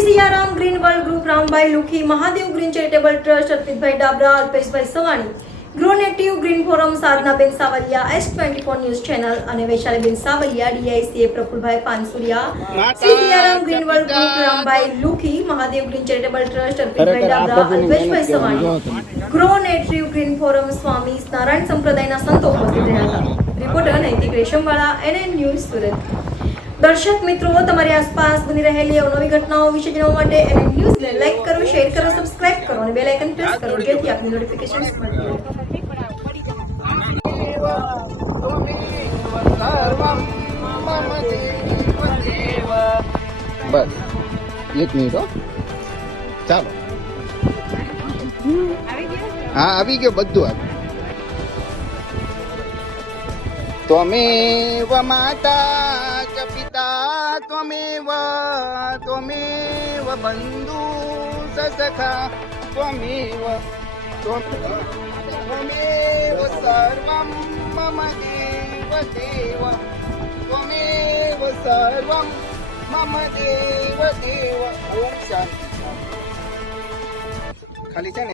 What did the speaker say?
Shri Siyaram green world group Rambhai Lukhi, Mahadev green charitable trust Arpitbhai Dabra, Alpeshbhai Savani, grow native green forum Sadhanaben Savaliya, S24 news channel અને Vaishaliben Savaliya, DICA Prafulbhai Pansuriya, Shri Siyaram green world group Rambhai Lukhi, Mahadev green charitable trust Arpitbhai Dabra, Alpeshbhai Savani, grow native green forum Swami Narayan સંપ્રદાયના સંતો ઉપસ્થિત રહ્યા હતા. Reporter નૈતિક Reshamwala, NN news Surat. દર્શક મિત્રો, તમારી આસપાસ બની રહેલી અવનવી ઘટનાઓ વિશે જાણવા માટે NN ન્યૂઝને લાઈક કરો, શેર કરો, સબસ્ક્રાઇબ કરો અને બેલ આઇકન પ્રેસ કરો જેથી આપની નોટિફિકેશન્સ મળતી રહે. બસ 1 મિનિટ હો, ચાલો. હા, આવી ગયો બધું. આવી ત્વમેવ માતા ચ પિતા ત્વમેવ બંધુ સખા ત્વમેવ સર્વં મમ દેવ દેવ ત્વમેવ સર્વં મમ દેવ દેવ. ઓમ શાંતિ. ખાલી છે ને